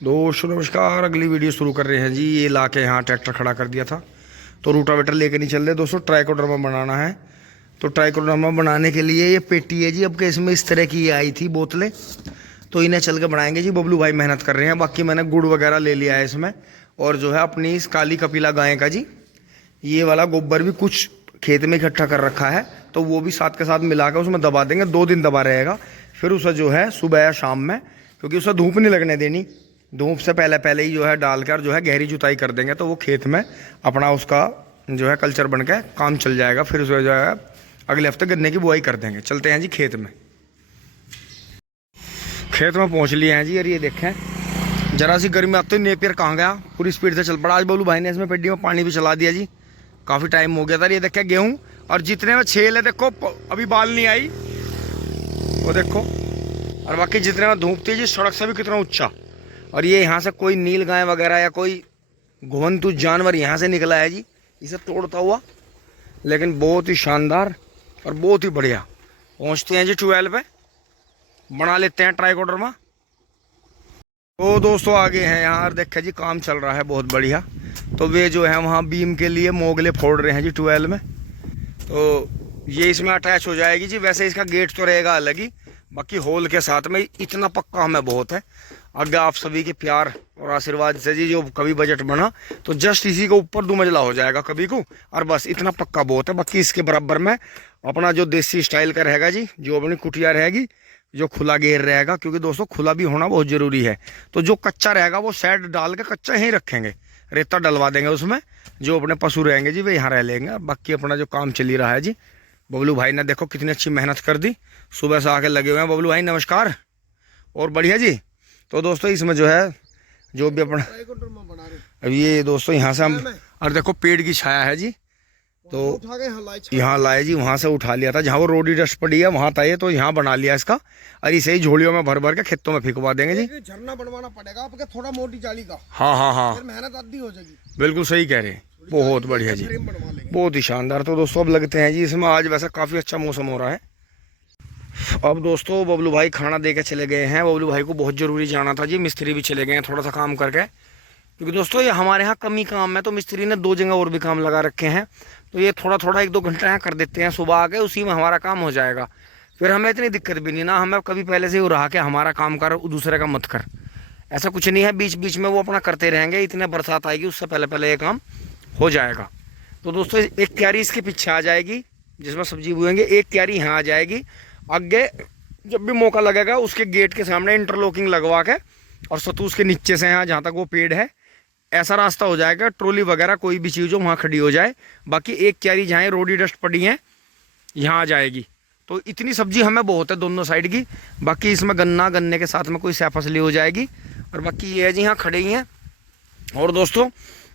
दोस्तों नमस्कार। अगली वीडियो शुरू कर रहे हैं जी। ये ला के यहाँ ट्रैक्टर खड़ा कर दिया था तो रूटावेटर लेके नहीं चल रहे दोस्तों। ट्राइकोडर्मा बनाना है तो ट्राइकोडर्मा बनाने के लिए ये पेटी है जी। अब के इसमें इस तरह की ये आई थी बोतलें, तो इन्हें चल के बनाएंगे जी। बबलू भाई मेहनत कर रहे हैं। बाकी मैंने गुड़ वगैरह ले लिया है इसमें, और जो है अपनी इस काली कपिला गाय का जी ये वाला गोबर भी कुछ खेत में इकट्ठा कर रखा है, तो वो भी साथ के साथ मिला कर उसमें दबा देंगे। 2 दिन दबा रहेगा, फिर उसे जो है सुबह या शाम में, क्योंकि उसे धूप नहीं लगने देनी, धूप से पहले पहले ही जो है डालकर जो है गहरी जुताई कर देंगे, तो वो खेत में अपना उसका जो है कल्चर बन के काम चल जाएगा। फिर उसे जो है अगले हफ्ते गन्ने की बुआई कर देंगे। चलते हैं जी खेत में। खेत में पहुंच लिए हैं जी। और ये देखें जरा सी गर्मी आते ही नेपियर कहाँ गया, पूरी स्पीड से चल पड़ा। आज बबलू भाई ने इसमें पेड्डी में पानी भी चला दिया जी, काफ़ी टाइम हो गया था। ये देखें गेहूँ, और जितने में छेल है देखो अभी बाल नहीं आई, वो देखो। और बाकी जितने में धूप थी जी, सड़क से भी कितना ऊंचा। और ये यहाँ से कोई नील गाय वगैरह या कोई घुमंतु जानवर यहाँ से निकला है जी, इसे तोड़ता हुआ। लेकिन बहुत ही शानदार और बहुत ही बढ़िया। पहुँचते हैं जी 12 पे, बना लेते हैं ट्राइकोडर्मा। तो दोस्तों आगे हैं यहाँ, देखे जी काम चल रहा है बहुत बढ़िया। तो वे जो है वहाँ बीम के लिए मोगले फोड़ रहे हैं जी 12 में। तो ये इसमें अटैच हो जाएगी जी। वैसे इसका गेट तो रहेगा अलग ही, बाकी होल के साथ में इतना पक्का हमें बहुत है। आगे आप सभी के प्यार और आशीर्वाद से जी जो कभी बजट बना तो जस्ट इसी के ऊपर 2 मंजिला हो जाएगा कभी को, और बस इतना पक्का बहुत है। बाकी इसके बराबर में अपना जो देसी स्टाइल का रहेगा जी, जो अपनी कुटिया रहेगी, जो खुला घेर रहेगा, क्योंकि दोस्तों खुला भी होना बहुत ज़रूरी है। तो जो कच्चा रहेगा वो शेड डाल के कच्चा यहीं रखेंगे, रेता डलवा देंगे उसमें। जो अपने पशु रहेंगे जी वे यहाँ रह लेंगे। बाकी अपना जो काम चल ही रहा है जी। बबलू भाई ने देखो कितनी अच्छी मेहनत कर दी, सुबह से आके लगे हुए हैं। बबलू भाई नमस्कार। और बढ़िया जी। तो दोस्तों इसमें जो है जो भी अपना अब ये दोस्तों यहाँ से हम, और देखो पेड़ की छाया है जी, तो यहाँ लाए जी। वहाँ से उठा लिया था, जहाँ वो रोडी डस्ट पड़ी है वहाँ था ये, तो यहाँ बना लिया इसका। और इसे ही झोलियों में भर भर के खेतों में फिकवा देंगे जी। झरना बनवाना पड़ेगा आपके, थोड़ा मोटी जाली का। हाँ हाँ हाँ, फिर मेहनत आधी हो जाएगी। बिल्कुल सही कह रहे हैं, बहुत बढ़िया जी, बहुत ही शानदार। तो दोस्तों अब लगते हैं जी इसमें। आज वैसे काफ़ी अच्छा मौसम हो रहा है। अब दोस्तों बबलू भाई खाना दे के चले गए हैं। बबलू भाई को बहुत ज़रूरी जाना था जी, मिस्त्री भी चले गए हैं थोड़ा सा काम करके, क्योंकि दोस्तों ये हमारे यहाँ कम ही काम है, तो मिस्त्री ने 2 जगह और भी काम लगा रखे हैं। तो ये थोड़ा थोड़ा 1-2 घंटे यहाँ कर देते हैं सुबह आके, उसी में हमारा काम हो जाएगा। फिर हमें इतनी दिक्कत भी नहीं ना, हमें कभी पहले से ही रहा कि हमारा काम कर दूसरे का मत कर, ऐसा कुछ नहीं है। बीच बीच में वो अपना करते रहेंगे, इतने बरसात आएगी उससे पहले पहले ये काम हो जाएगा। तो दोस्तों एक क्यारी इसके पीछे आ जाएगी जिसमें सब्जी बोएंगे, एक क्यारी यहाँ आ जाएगी। आगे जब भी मौका लगेगा उसके गेट के सामने इंटरलॉकिंग लगवा के, और सतूस के नीचे से यहाँ जहाँ तक वो पेड़ है ऐसा रास्ता हो जाएगा, ट्रॉली वगैरह कोई भी चीज़ हो वहाँ खड़ी हो जाए। बाकी एक क्यारी जहाँ रोडी डस्ट पड़ी है यहाँ आ जाएगी। तो इतनी सब्जी हमें बहुत है दोनों साइड की। बाकी इसमें गन्ने के साथ में कोई सैफसली हो जाएगी। और बाकी ये है जी यहाँ खड़े ही हैं। और दोस्तों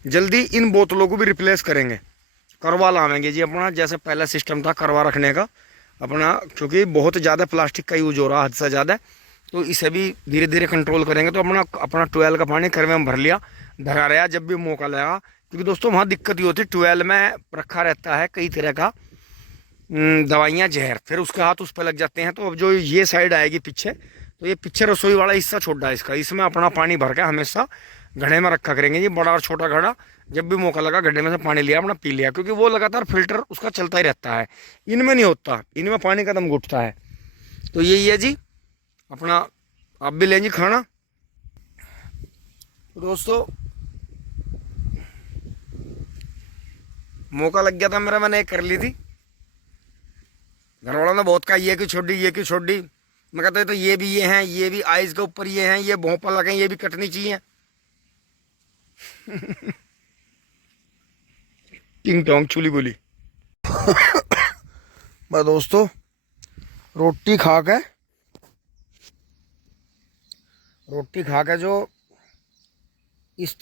जल्दी इन बोतलों को भी रिप्लेस करेंगे, करवा लावेंगे जी अपना, जैसे पहला सिस्टम था करवा रखने का अपना, क्योंकि बहुत ज़्यादा प्लास्टिक का यूज हो रहा है हद से ज़्यादा। तो इसे भी धीरे धीरे कंट्रोल करेंगे। तो अपना 12 का पानी करवे में भर लिया, धरा रहा जब भी मौका लगा, क्योंकि दोस्तों वहाँ दिक्कत ही होती है। 12 में रखा रहता है कई तरह का दवाइयाँ, जहर, फिर उसके हाथ उस पर लग जाते हैं। तो अब जो ये साइड आएगी पीछे, तो ये पीछे रसोई वाला हिस्सा छोटा है इसका, इसमें अपना पानी भर के हमेशा घड़े में रखा करेंगे जी, बड़ा और छोटा घड़ा। जब भी मौका लगा गड्ढे में से पानी लिया अपना पी लिया, क्योंकि वो लगातार फिल्टर उसका चलता ही रहता है। इनमें नहीं होता, इनमें पानी का दम घुटता है। तो यही है जी अपना। आप भी लें जी खाना। दोस्तों मौका लग गया था मेरा, मैंने एक कर ली थी। घर वालों ने बहुत कहा ये क्यों छोड़ दी, ये क्यों छोड़ दी। मैं कहता तो ये भी ये हैं, ये भी आइज के ऊपर ये हैं, ये भोंपा लगे, ये भी कटनी चाहिए। टिंग टोंग चुली बुली। बस दोस्तों रोटी खा के जो इस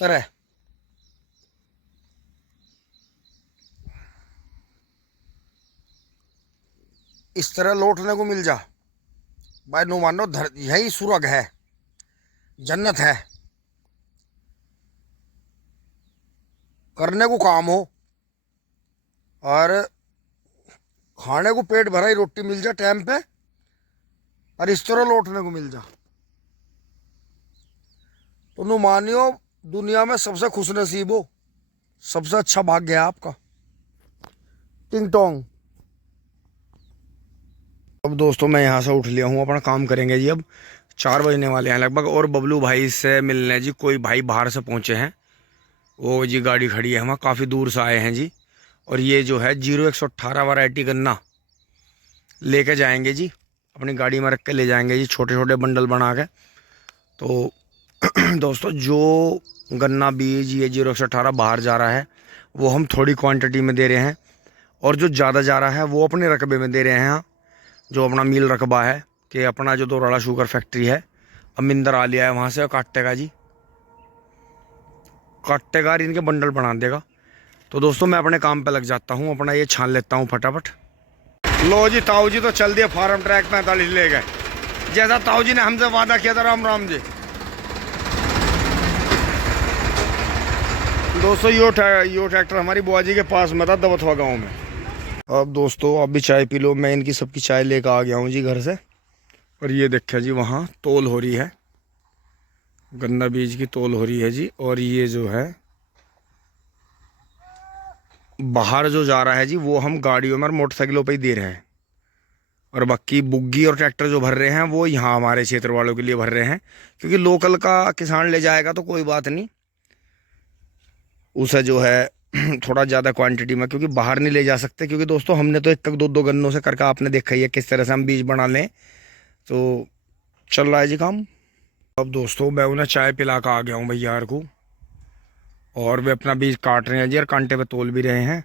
तरह लौटने को मिल जा भाई, नो मानो यही स्वर्ग है, जन्नत है। करने को काम हो और खाने को पेट भरा ही रोटी मिल जा टाइम पे, और इस तरह लौटने को मिल जा। तो तो नु मानियो दुनिया में सबसे खुश नसीब हो, सबसे अच्छा भाग्य है आपका। टिंग टोंग। अब दोस्तों मैं यहाँ से उठ लिया हूँ, अपना काम करेंगे जी। अब 4 बजने वाले हैं लगभग, और बबलू भाई से मिलने जी कोई भाई बाहर से पहुँचे हैं। वो जी गाड़ी खड़ी है, हम काफ़ी दूर से आए हैं जी। और ये जो है 0118 वैरायटी गन्ना लेके जाएंगे जी, अपनी गाड़ी में रख के ले जाएंगे जी, छोटे छोटे बंडल बना के। तो दोस्तों जो गन्ना बीज ये 0118 बाहर जा रहा है वो हम थोड़ी क्वांटिटी में दे रहे हैं, और जो ज़्यादा जा रहा है वो अपने रकबे में दे रहे हैं। जो अपना मील रकबा है कि अपना जो दोराड़ा शुगर फैक्ट्री है, अमिंदर आ लिया है वहाँ से, काटेगा जी, काटेगा और इनके बंडल बना देगा। तो दोस्तों मैं अपने काम पे लग जाता हूँ, अपना ये छान लेता हूँ फटाफट। लो जी ताऊ जी तो चल दिए फार्म ट्रैक 45 ले गए, जैसा ताऊ जी ने हमसे वादा किया था। राम राम जी। दोस्तों यो ट्रैक्टर हमारी बुआ जी के पास में था, दबथवा गाँव में। अब दोस्तों आप भी चाय पी लो, मैं इनकी सबकी चाय लेकर आ गया हूँ जी घर से। और ये देखिए जी वहाँ तोल हो रही है, गन्ना बीज की तोल हो रही है जी। और ये जो है बाहर जो जा रहा है जी वो हम गाड़ियों में और मोटरसाइकिलों पे ही दे रहे हैं, और बाकी बुग्गी और ट्रैक्टर जो भर रहे हैं वो यहाँ हमारे क्षेत्र वालों के लिए भर रहे हैं। क्योंकि लोकल का किसान ले जाएगा तो कोई बात नहीं, उसे जो है थोड़ा ज़्यादा क्वांटिटी में, क्योंकि बाहर नहीं ले जा सकते। क्योंकि दोस्तों हमने तो 1-2 गन्नों से करके आपने देखा ही है किस तरह से हम बीज बना लें। तो चल रहा है जी काम। अब दोस्तों मैं उन्हें चाय पिला कर आ गया हूँ भैया को, और वे अपना बीज काट रहे हैं जी, और कांटे पे तोल भी रहे हैं।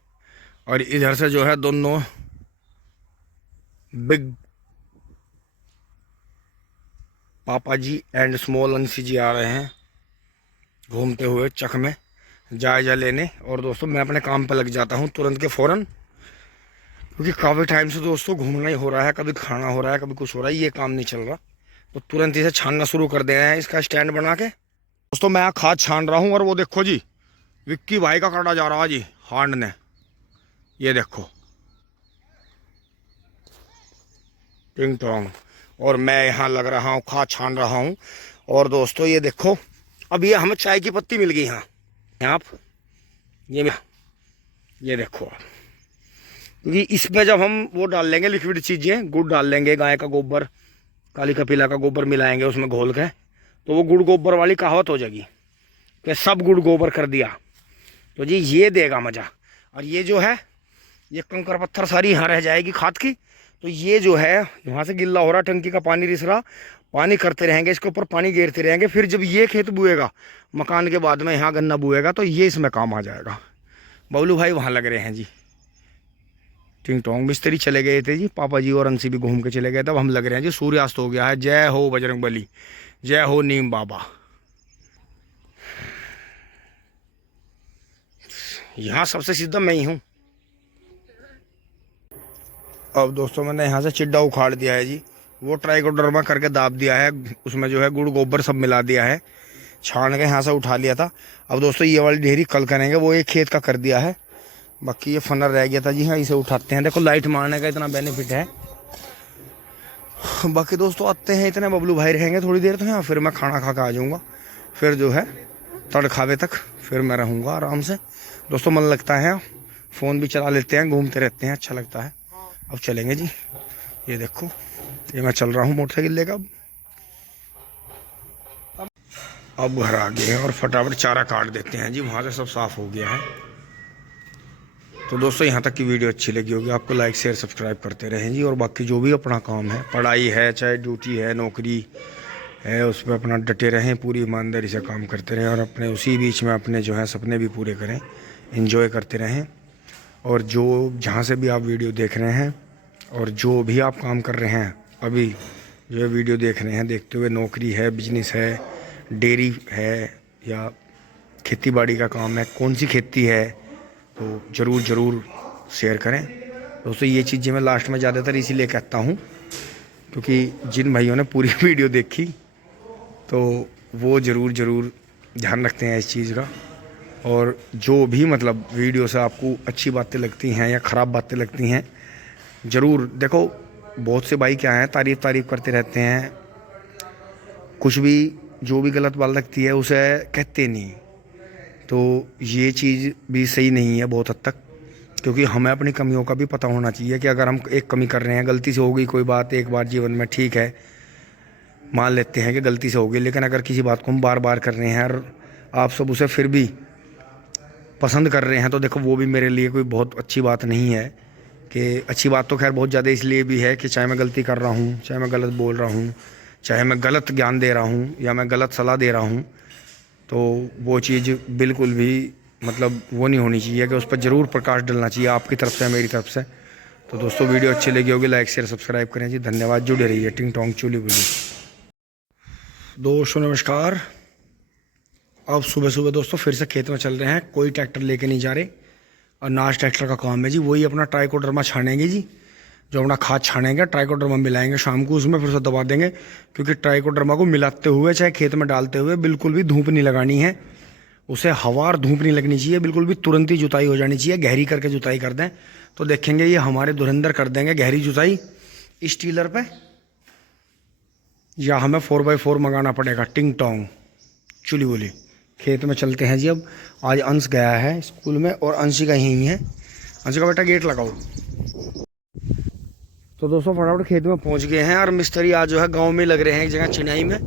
और इधर से जो है दोनों बिग पापा जी एंड स्मॉल अंशी जी आ रहे हैं घूमते हुए चक में जायजा लेने। और दोस्तों मैं अपने काम पे लग जाता हूँ तुरंत के फ़ौरन, क्योंकि काफ़ी टाइम से दोस्तों घूमना ही हो रहा है, कभी खाना हो रहा है, कभी कुछ हो रहा है, ये काम नहीं चल रहा। तो तुरंत इसे छानना शुरू कर दे रहे हैं इसका स्टैंड बना के। दोस्तों मैं खाद छान रहा हूँ, और वो देखो जी विक्की भाई का काटा जा रहा है जी हांड ने, ये देखो टिंग टोंग। और मैं यहाँ लग रहा हूँ खाद छान रहा हूँ। और दोस्तों ये देखो अब ये हमें चाय की पत्ती मिल गई यहाँ, आप ये देखो, क्योंकि इसमें जब हम वो डाल लेंगे लिक्विड चीज़ें, गुड़ डाल लेंगे, गाय का गोबर, काली कपीला का गोबर मिलाएंगे उसमें घोल के, तो वो गुड़ गोबर वाली कहावत हो जाएगी कि सब गुड़ गोबर कर दिया। तो जी ये देगा मज़ा। और ये जो है ये कंकर पत्थर सारी यहाँ रह जाएगी खाद की। तो ये जो है यहाँ से गिल्ला हो रहा, टंकी का पानी रिस रहा, पानी करते रहेंगे, इसके ऊपर पानी घेरते रहेंगे। फिर जब ये खेत बुएगा मकान के बाद में, यहाँ गन्ना बुएगा, तो ये इसमें काम आ जाएगा। बबलू भाई वहाँ लग रहे हैं जी, टिंग टोंग। मिस्त्री चले गए थे जी, पापा जी और अंशी भी घूम के चले गए, तब हम लग रहे हैं जी। सूर्यास्त हो गया है। जय हो बजरंग बली, जय हो नीम बाबा। यहाँ सबसे सीधा मैं ही हूँ। अब दोस्तों मैंने यहाँ से चिड्डा उखाड़ दिया है जी, वो ट्राइकोडर्मा करके दाब दिया है, उसमें जो है गुड़ गोबर सब मिला दिया है, छान के यहाँ से उठा लिया था। अब दोस्तों ये वाली ढेरी कल करेंगे, वो एक खेत का कर दिया है, बाकी ये फनर रह गया था जी। हाँ इसे उठाते हैं, देखो लाइट मारने का इतना बेनिफिट है। बाकी दोस्तों आते हैं, इतने बबलू भाई रहेंगे थोड़ी देर तो यहाँ, फिर मैं खाना खा के आ जाऊँगा। फिर जो है तड़खावे तक फिर मैं रहूँगा आराम से। दोस्तों मन लगता है, फ़ोन भी चला लेते हैं, घूमते रहते हैं, अच्छा लगता है। अब चलेंगे जी, ये देखो ये मैं चल रहा हूँ मोटरसाइकिल लेकर। अब घर आ गए हैं और फटाफट चारा काट देते हैं जी, वहाँ से सब साफ़ हो गया है। तो दोस्तों यहाँ तक की वीडियो अच्छी लगी होगी, आपको लाइक शेयर सब्सक्राइब करते रहें जी। और बाकी जो भी अपना काम है, पढ़ाई है चाहे ड्यूटी है, नौकरी है, उसमें अपना डटे रहें, पूरी ईमानदारी से काम करते रहें, और अपने उसी बीच में अपने जो है सपने भी पूरे करें, एंजॉय करते रहें। और जो जहाँ से भी आप वीडियो देख रहे हैं और जो भी आप काम कर रहे हैं, अभी जो है वीडियो देख रहे हैं, देखते हुए, नौकरी है, बिजनेस है, डेयरी है, या खेती बाड़ी का काम है, कौन सी खेती है, तो ज़रूर शेयर करें दोस्तों। ये चीज़ें मैं लास्ट में ज़्यादातर इसीलिए कहता हूँ, क्योंकि जिन भाइयों ने पूरी वीडियो देखी तो वो ज़रूर ध्यान रखते हैं इस चीज़ का। और जो भी मतलब वीडियो से आपको अच्छी बातें लगती हैं या ख़राब बातें लगती हैं, ज़रूर देखो। बहुत से भाई क्या हैं, तारीफ़ करते रहते हैं, कुछ भी जो भी गलत बात लगती है उसे कहते नहीं। तो ये चीज़ भी सही नहीं है बहुत हद तक, क्योंकि हमें अपनी कमियों का भी पता होना चाहिए कि अगर हम एक कमी कर रहे हैं, गलती से हो गई कोई बात एक बार जीवन में, ठीक है, मान लेते हैं कि गलती से हो गई, लेकिन अगर किसी बात को हम बार बार कर रहे हैं और आप सब उसे फिर भी पसंद कर रहे हैं, तो देखो वो भी मेरे लिए कोई बहुत अच्छी बात नहीं है। कि अच्छी बात तो खैर बहुत ज़्यादा इसलिए भी है कि चाहे मैं गलती कर रहा हूँ, चाहे मैं गलत बोल रहा हूँ, चाहे मैं गलत ज्ञान दे रहा हूँ या मैं गलत सलाह दे रहा हूँ, तो वो चीज़ बिल्कुल भी मतलब वो नहीं होनी चाहिए कि उस पर ज़रूर प्रकाश डलना चाहिए आपकी तरफ से, मेरी तरफ से। तो दोस्तों वीडियो अच्छी लगी होगी, लाइक शेयर सब्सक्राइब करें जी। धन्यवाद, जुड़े रहिए टिंग टोंग चुली बुली। दोस्तों नमस्कार। अब सुबह सुबह दोस्तों फिर से खेत में चल रहे हैं, कोई ट्रैक्टर लेके नहीं जा रहे और नाश ट्रैक्टर का काम है जी। वही अपना ट्राइकोडर्मा छानेंगे जी, जो अपना खाद छानेंगे, ट्राइकोडर्मा मिलाएंगे शाम को, उसमें फिर से दबा देंगे। क्योंकि ट्राइकोडर्मा को मिलाते हुए चाहे खेत में डालते हुए बिल्कुल भी धूप नहीं लगानी है, उसे हवा और धूप नहीं लगनी चाहिए, बिल्कुल भी तुरंत ही जुताई हो जानी चाहिए। गहरी करके जुताई कर दें तो देखेंगे ये हमारे धुरंधर कर देंगे गहरी जुताई इस टीलर पे, या हमें 4x4 मंगाना पड़ेगा टिंग टोंग चुली बुली। खेत में चलते हैं जी। अब आज अंश गया है स्कूल में और अंशिका यहीं है। अंशिका बेटा गेट लगाओ। तो दोस्तों फटाफट खेत में पहुंच गए हैं और मिस्त्री आज जो है गांव में लग रहे हैं एक जगह चिनाई में।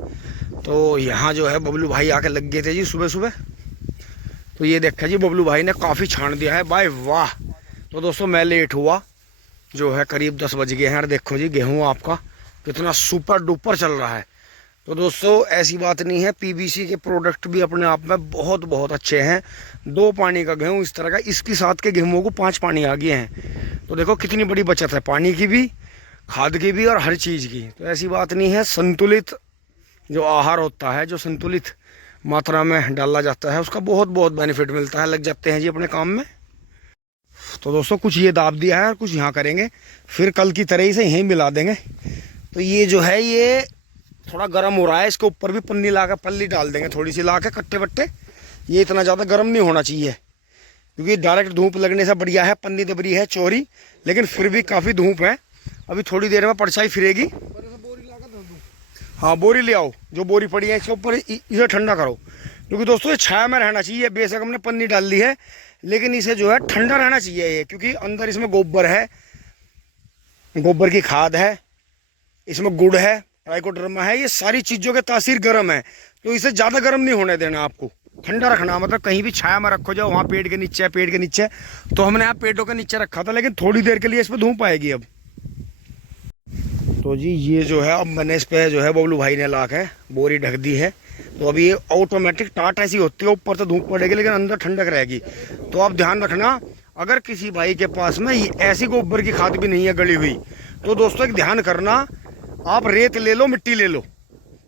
तो यहाँ जो है बबलू भाई आके लग गए थे जी सुबह सुबह। तो ये देखा जी बबलू भाई ने काफ़ी छान दिया है भाई, वाह। तो दोस्तों मैं लेट हुआ, जो है करीब 10 बज गए हैं। और देखो जी गेहूँ आपका कितना सुपर डुपर चल रहा है। तो दोस्तों ऐसी बात नहीं है, पीबीसी के प्रोडक्ट भी अपने आप में बहुत बहुत अच्छे हैं। 2 पानी का गेहूँ इस तरह का, इसके साथ के गेहूँ को 5 पानी आ गए हैं। तो देखो कितनी बड़ी बचत है, पानी की भी, खाद की भी और हर चीज़ की। तो ऐसी बात नहीं है, संतुलित जो आहार होता है, जो संतुलित मात्रा में डाला जाता है, उसका बहुत बहुत बेनिफिट मिलता है। लग जाते हैं जी अपने काम में। तो दोस्तों कुछ ये दाब दिया है और कुछ यहाँ करेंगे, फिर कल की तरह ही से यहीं मिला देंगे। तो ये जो है ये थोड़ा गर्म हो रहा है, इसके ऊपर भी पन्नी ला के पल्ली डाल देंगे थोड़ी सी ला के, कट्टे वट्टे। ये इतना ज़्यादा गर्म नहीं होना चाहिए, क्योंकि डायरेक्ट धूप लगने से बढ़िया है, पन्नी दबरी है चोरी, लेकिन फिर भी काफ़ी धूप है। अभी थोड़ी देर में परछाई फिरेगी। हाँ बोरी ले आओ, जो बोरी पड़ी है इसके ऊपर इसे ठंडा करो, क्योंकि दोस्तों ये छाया में रहना चाहिए। बेशक हमने पन्नी डाल दी है, लेकिन इसे जो है ठंडा रहना चाहिए ये, क्योंकि अंदर इसमें गोबर है, गोबर की खाद है, इसमें गुड़ है, ट्राइकोडर्मा है, ये सारी चीज़ों के तासीर गर्म है। तो इसे ज़्यादा गर्म नहीं होने देना, आपको ठंडा रखना। मतलब कहीं भी छाया में रखो, जाओ वहाँ पेड़ के नीचे है, पेड़ के नीचे। तो हमने यहाँ पेड़ों के नीचे रखा था, लेकिन थोड़ी देर के लिए इस पर धूप आएगी अब। तो जी ये जो है अब मैंने इस पर जो है बबलू भाई ने ला के बोरी ढक दी है। तो अभी ये ऑटोमेटिक टाट ऐसी होती है, ऊपर तो धूप पड़ेगी लेकिन अंदर ठंडक रहेगी। तो आप ध्यान रखना, अगर किसी भाई के पास में ऐसी गोबर की खाद भी नहीं है गली हुई, तो दोस्तों एक ध्यान करना, आप रेत ले लो, मिट्टी ले लो।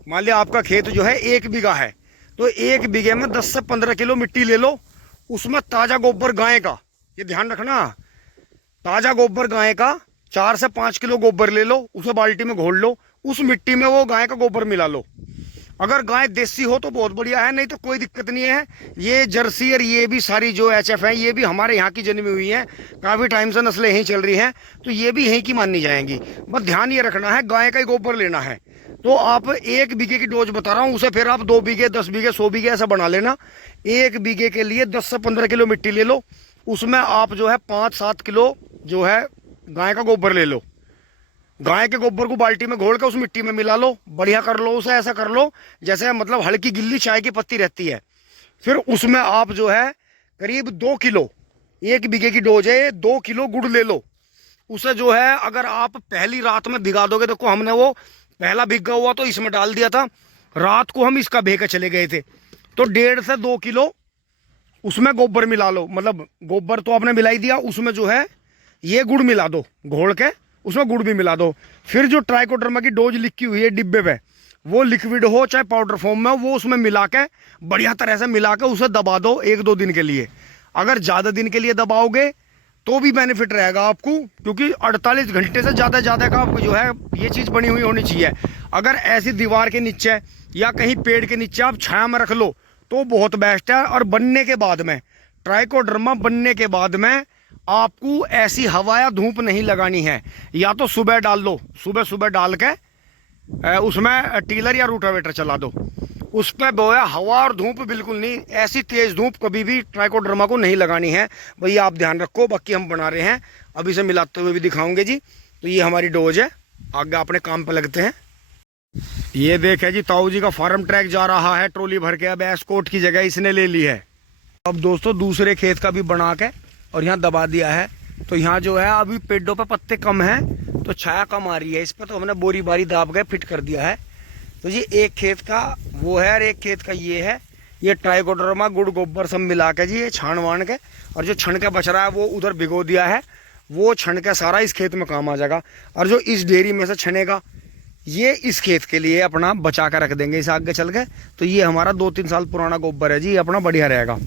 मान लिया आपका खेत जो है 1 बीघा है, तो 1 बीघे में 10 से 15 किलो मिट्टी ले लो, उसमें ताज़ा गोबर गाय का, ये ध्यान रखना, ताज़ा गोबर गाय का 4 से 5 किलो गोबर ले लो, उसे बाल्टी में घोल लो, उस मिट्टी में वो गाय का गोबर मिला लो। अगर गाय देसी हो तो बहुत बढ़िया है, नहीं तो कोई दिक्कत नहीं है। ये जर्सी और ये भी सारी जो HF है, ये भी हमारे यहाँ की जन्मी हुई हैं, काफ़ी टाइम से नस्लें यहीं चल रही हैं, तो ये भी यहीं की मानी जाएंगी। बस ध्यान ये रखना है, गाय का ही गोबर लेना है। तो आप 1 बीघे की डोज बता रहा हूँ, उसे फिर आप 2 बीघे, 10 बीघे, 100 बीघे ऐसा बना लेना। 1 बीघे के लिए 10 से 15 किलो मिट्टी ले लो, उसमें आप जो है 5-7 किलो जो है गाय का गोबर ले लो। गाय के गोबर को बाल्टी में घोल के उस मिट्टी में मिला लो, बढ़िया कर लो उसे, ऐसा कर लो जैसे मतलब हल्की गिल्ली चाय की पत्ती रहती है। फिर उसमें आप जो है करीब 2 किलो, 1 बीघे की डोज है, 2 किलो गुड़ ले लो। उसे जो है अगर आप पहली रात में भिगा दोगे, देखो हमने वो पहला भिगा हुआ तो इसमें डाल दिया था, रात को हम इसका भेके चले गए थे, तो 1.5 से 2 किलो उसमें गोबर मिला लो। मतलब गोबर तो आपने मिला ही दिया, उसमें जो है ये गुड़ मिला दो, घोल के उसमें गुड़ भी मिला दो। फिर जो ट्राइकोडर्मा की डोज लिखी हुई है डिब्बे पे, वो लिक्विड हो चाहे पाउडर फॉर्म में, वो उसमें मिला के बढ़िया तरह से मिला के उसे दबा दो 1-2 दिन के लिए। अगर ज़्यादा दिन के लिए दबाओगे तो भी बेनिफिट रहेगा आपको, क्योंकि 48 घंटे से ज़्यादा का जो है ये चीज़ बनी हुई होनी चाहिए। अगर ऐसी दीवार के नीचे या कहीं पेड़ के नीचे आप छाया में रख लो तो बहुत बेस्ट है। और बनने के बाद में, ट्राइकोडर्मा बनने के बाद में आपको ऐसी हवा या धूप नहीं लगानी है, या तो सुबह डाल लो, सुबह डाल के उसमें टीलर या रूटावेटर चला दो, उस पर बोया हवा और धूप बिल्कुल नहीं, ऐसी तेज धूप कभी भी ट्राइकोडर्मा को नहीं लगानी है भैया, आप ध्यान रखो। बाकी हम बना रहे हैं, अभी से मिलाते हुए भी दिखाऊंगे जी। तो ये हमारी डोज है, आगे अपने काम पे लगते हैं। ये देखे जी ताऊ जी का फार्म ट्रैक जा रहा है ट्रॉली भर के, अब एस्कॉर्ट की जगह इसने ले ली है। अब दोस्तों दूसरे खेत का भी बना के और यहाँ दबा दिया है। तो यहाँ जो है अभी पेड़ों पे पत्ते कम हैं तो छाया कम आ रही है इस पर, तो हमने बोरी बारी दाब के फिट कर दिया है। तो ये एक खेत का वो है और एक खेत का ये है। ये ट्राइकोडर्मा गुड़ गोबर सब मिला के जी ये छान वान के, और जो छन के बच रहा है वो उधर भिगो दिया है, वो छन के सारा इस खेत में काम आ जाएगा। और जो इस डेयरी में से छनेगा ये इस खेत के लिए अपना बचा कर रख देंगे इस आगे चल के। तो ये हमारा 2-3 साल पुराना गोबर है जी, अपना बढ़िया रहेगा।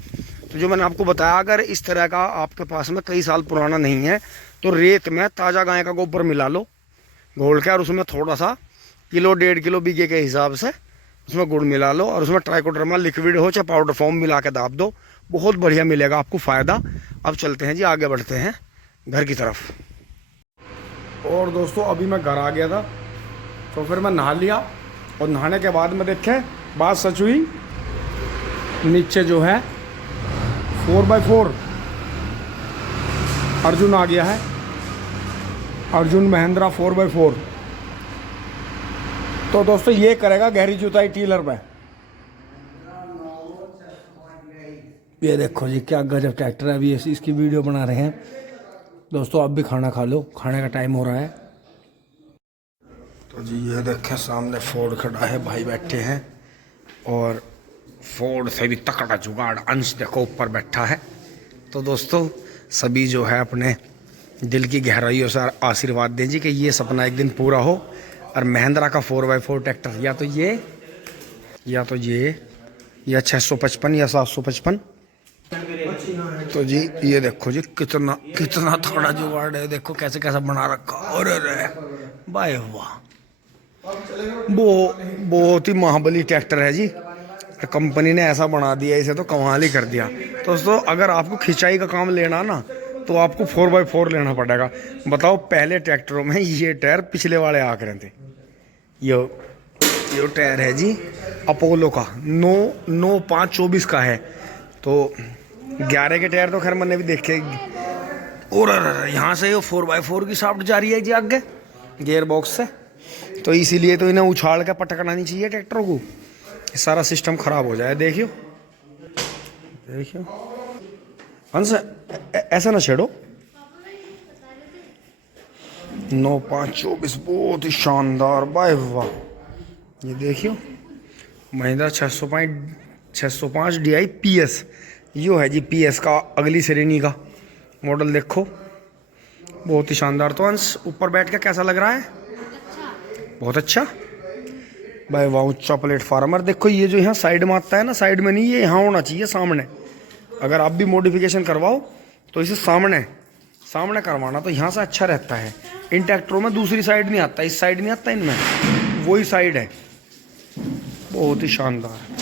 तो जो मैंने आपको बताया, अगर इस तरह का आपके पास में कई साल पुराना नहीं है तो रेत में ताज़ा गाय का गोबर मिला लो घोल के, और उसमें थोड़ा सा किलो 1.5 किलो बीघे के हिसाब से उसमें गुड़ मिला लो, और उसमें ट्राइकोडर्मा लिक्विड हो चाहे पाउडर फॉर्म मिला के दाब दो, बहुत बढ़िया मिलेगा आपको फ़ायदा। अब चलते हैं जी, आगे बढ़ते हैं घर की तरफ। और दोस्तों अभी मैं घर आ गया था, तो फिर मैं नहा लिया, और नहाने के बाद में देखें बात सच हुई, नीचे जो है 4x4 अर्जुन आ गया है, अर्जुन महिंद्रा 4x4। तो दोस्तों ये करेगा गहरी जुताई टीलर पे। ये देखो जी क्या गजब ट्रैक्टर है, अभी इसकी वीडियो बना रहे हैं दोस्तों। आप भी खाना खा लो, खाने का टाइम हो रहा है। तो जी ये देखें सामने फोर्ड खड़ा है, भाई बैठे हैं, और फोर्ड से भी तकड़ा जुगाड़ अंश देखो ऊपर बैठा है। तो दोस्तों सभी जो है अपने दिल की गहराइयों से आशीर्वाद दें जी कि ये सपना एक दिन पूरा हो, और महिंद्रा का 4x4 ट्रैक्टर या तो ये या 655 या 755। तो जी ये देखो जी कितना कितना तगड़ा जुगाड़ है, देखो कैसे कैसा बना रखा। और वाह वाह, वो बहुत ही महाबली ट्रैक्टर है जी, कंपनी ने ऐसा बना दिया इसे, तो कमाल ही कर दिया। दोस्तों अगर आपको खिंचाई का काम लेना ना तो आपको 4x4 लेना पड़ेगा। बताओ पहले ट्रैक्टरों में ये टायर पिछले वाले आ रहे थे। ये टायर है जी अपोलो का 9/5/24 का है। तो 11 के टायर तो खैर मैंने भी देखे। और यहाँ से ये 4x4 की शाफ्ट जा रही है जी आगे गियर बॉक्स से, तो इसीलिए तो इन्हें उछाल के पटकना नहीं चाहिए ट्रैक्टर को, सारा सिस्टम खराब हो जाए। देखियो देखियो हंस, ऐसा ना छेड़ो। 9/5/24 बहुत ही शानदार, वाह वाह। ये देखियो महिंद्रा 605 DI PS, यो है जी PS का अगली श्रेणी का मॉडल। देखो बहुत ही शानदार। तो अंश ऊपर बैठ के कैसा लग रहा है? बहुत अच्छा भाई वाह, ऊंचा प्लेटफार्म। और देखो ये जो यहाँ साइड में आता है ना, साइड में नहीं, ये यहाँ होना चाहिए सामने। अगर आप भी मॉडिफिकेशन करवाओ तो इसे सामने करवाना, तो यहाँ से अच्छा रहता है। इन ट्रैक्टरों में दूसरी साइड नहीं आता, इस साइड नहीं आता, इनमें वही साइड है। बहुत ही शानदार।